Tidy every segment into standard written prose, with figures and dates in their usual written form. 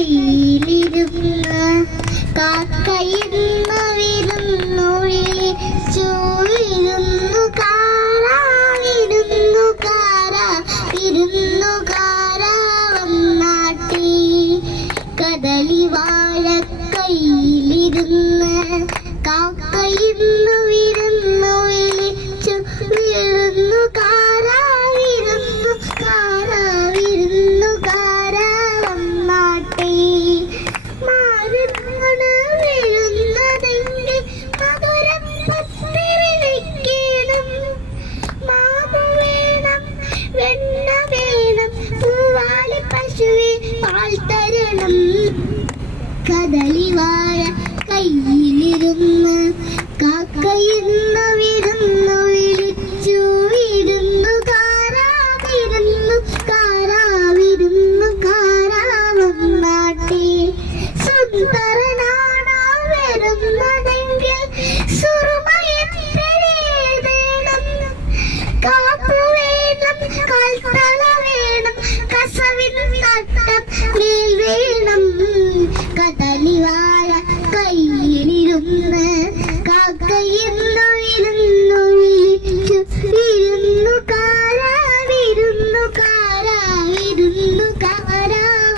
കയ്യിലിരുന്ന് കാക്കയിരുന്ന വിരുന്നൊഴി വിരുന്നുകാരാ വന്നാട്ടി കദളി വാഴ കയ്യിലിരുന്ന് കാക്കയിന്നു വിരുന്നു വിളിച്ചു വിരുന്നുകാരാ വന്നാട്ടി മാറുന്ന വീഴുന്നതെങ്കിൽ മധുരം പത്തിരി വെക്കണം മാമു വേണം വെണ്ണ വേണം പൂവാലി പശുവെ പാൽ തരണം കദളി വാഴ കയ്യിലിരുന്ന് കാക്കയിന്ന് വിരുന്നു വിളിച്ചു വിരുന്നുകാരാ വന്നാട്ടി സുന്ദരനാണോ വരുന്നതെങ്കിൽ സുറുമയെത്തേണം കാപ്പു വേണം കാൽത്തള വേണം കസവിൻ തട്ടം മേൽ വേണം കദളി വാഴ കയ്യിലിരുന്ന് കാക്കയിന്നു വിരുന്നു വിളിച്ചു വിരുന്നുകാരാ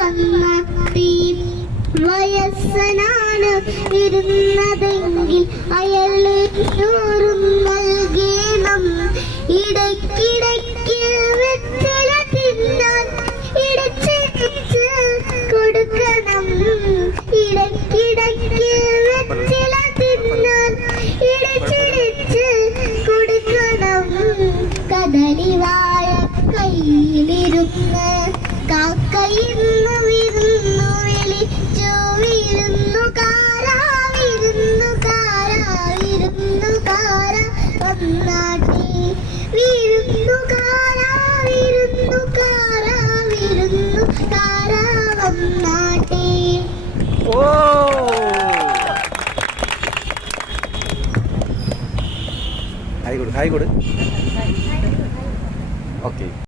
വന്നാട്ടി വയസ്സനാണ് ഇരുന്നതെങ്കിൽ അയലൂറും നൽകണം ഇടയ്ക്കിടയ്ക്ക് വെറ്റില തിന്നാൻ ഇടച്ചിടിച്ച് കൊടുക്കണം ഇടയ്ക്കിടയ്ക്ക് വെറ്റില തിന്നാൻ ഇടച്ചിടിച്ച് കൊടുക്കണം കദളി വാഴ കയ്യിലിരുന്ന് കാക്കയിന്ന് വിരുന്നു വിളിച്ചു വിരുന്നുകാരാ വന്നാട്ടി വിരുന്നുകാരാ വന്നാട്ടി. ഹായ് കൊടു ഓക്കെ.